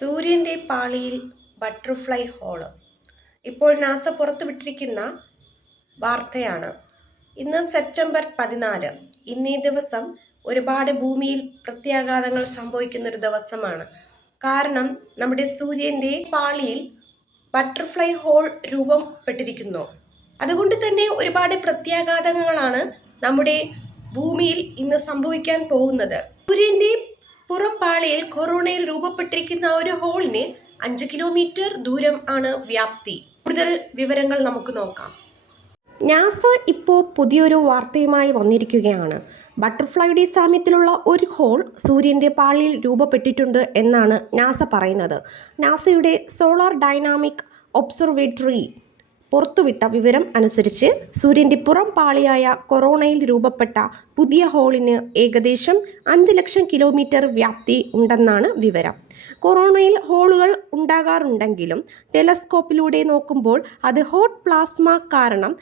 സൂര്യന്റെ പാളിയിൽ butterfly hole. ഇപ്പോൾ നാസ പുറത്തുവിട്ടിരിക്കുന്ന വാർത്തയാണ്. ഇന്ന് സെപ്റ്റംബർ പതിനാല്. ഇന്നീ ദിവസം ഒരുപാട് ഭൂമിയിൽ പ്രത്യാഘാതങ്ങൾ സംഭവിക്കുന്ന ഒരു ദിവസമാണ്. കാരണം നമ്മുടെ സൂര്യന്റെ പാളിയിൽ ബട്ടർഫ്ലൈ ഹോൾ രൂപപ്പെട്ടിരിക്കുന്നു അതുകൊണ്ട് തന്നെ ഒരുപാട് പ്രത്യാഘാതങ്ങളാണ് നമ്മുടെ ഭൂമിയിൽ ഇന്ന് സംഭവിക്കാൻ പോകുന്നത്. സൂര്യന്റെ പുറം പാളിയിൽ കൊറോണയിൽ രൂപപ്പെട്ടിരിക്കുന്ന ഒരു ഹോളിന് അഞ്ച് കിലോമീറ്റർ ദൂരം ആണ് വ്യാപ്തി. കൂടുതൽ വിവരങ്ങൾ നമുക്ക് നോക്കാം. നാസ ഇപ്പോൾ പുതിയൊരു വാർത്തയുമായി വന്നിരിക്കുകയാണ്. ബട്ടർഫ്ലൈയുടെ സാമ്യത്തിലുള്ള ഒരു ഹോൾ സൂര്യന്റെ പാളിയിൽ രൂപപ്പെട്ടിട്ടുണ്ട് എന്നാണ് നാസ പറയുന്നത്. നാസയുടെ സോളാർ ഡൈനാമിക് ഒബ്സർവേറ്ററി പുറത്തുവിട്ട വിവരം അനുസരിച്ച് സൂര്യന്റെ പുറം പാളിയായ കൊറോണയിൽ രൂപപ്പെട്ട പുതിയ ഹോളിന് ഏകദേശം അഞ്ച് ലക്ഷം കിലോമീറ്റർ വ്യാപ്തി ഉണ്ടെന്നാണ് വിവരം. കൊറോണയിൽ ഹോളുകൾ ഉണ്ടാകാറുണ്ടെങ്കിലും ടെലസ്കോപ്പിലൂടെ നോക്കുമ്പോൾ അത് ഹോട്ട് പ്ലാസ്മ കാരണം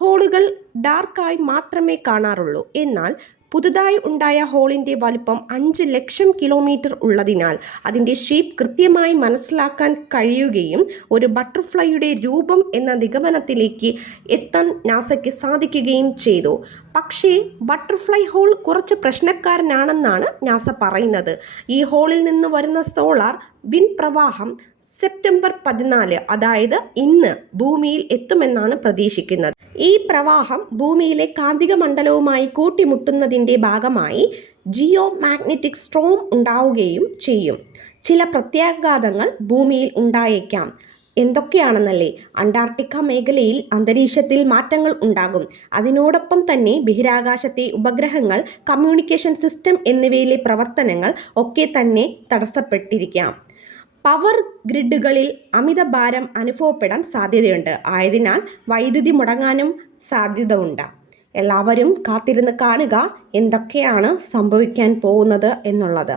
ഹോളുകൾ ഡാർക്കായി മാത്രമേ കാണാറുള്ളൂ. എന്നാൽ പുതുതായി ഉണ്ടായ ഹോളിന്റെ വലിപ്പം അഞ്ച് ലക്ഷം കിലോമീറ്റർ ഉള്ളതിനാൽ അതിന്റെ ഷേപ്പ് കൃത്യമായി മനസ്സിലാക്കാൻ കഴിയുകയും ഒരു ബട്ടർഫ്ലൈയുടെ രൂപം എന്ന നിഗമനത്തിലേക്ക് എത്താൻ നാസയ്ക്ക് സാധിക്കുകയും ചെയ്തു. പക്ഷേ ബട്ടർഫ്ലൈ ഹോൾ കുറച്ച് പ്രശ്നക്കാരനാണെന്നാണ് നാസ പറയുന്നത്. ഈ ഹോളിൽ നിന്ന് വരുന്ന സോളാർ വിൻ പ്രവാഹം സെപ്റ്റംബർ പതിനാല് അതായത് ഇന്ന് ഭൂമിയിൽ എത്തുമെന്നാണ് പ്രതീക്ഷിക്കുന്നത്. ഈ പ്രവാഹം ഭൂമിയിലെ കാന്തിക മണ്ഡലവുമായി കൂട്ടിമുട്ടുന്നതിന്റെ ഭാഗമായി ജിയോ മാഗ്നറ്റിക് സ്ട്രോം ഉണ്ടാവുകയും ചെയ്യും. ചില പ്രത്യാഘാതങ്ങൾ ഭൂമിയിൽ ഉണ്ടായേക്കാം. എന്തൊക്കെയാണെന്നല്ലേ? അന്റാർട്ടിക്ക മേഖലയിൽ അന്തരീക്ഷത്തിൽ മാറ്റങ്ങൾ ഉണ്ടാകും. അതിനോടൊപ്പം തന്നെ ബഹിരാകാശത്തെ ഉപഗ്രഹങ്ങൾ കമ്മ്യൂണിക്കേഷൻ സിസ്റ്റം എന്നിവയിലെ പ്രവർത്തനങ്ങൾ ഒക്കെ തന്നെ തടസ്സപ്പെട്ടിരിക്കാം. പവർ ഗ്രിഡുകളിൽ അമിത ഭാരം അനുഭവപ്പെടാൻ സാധ്യതയുണ്ട്. ആയതിനാൽ വൈദ്യുതി മുടങ്ങാനും സാധ്യത ഉണ്ട് എല്ലാവരും കാത്തിരുന്ന് കാണുക എന്തൊക്കെയാണ് സംഭവിക്കാൻ പോകുന്നത് എന്നുള്ളത്.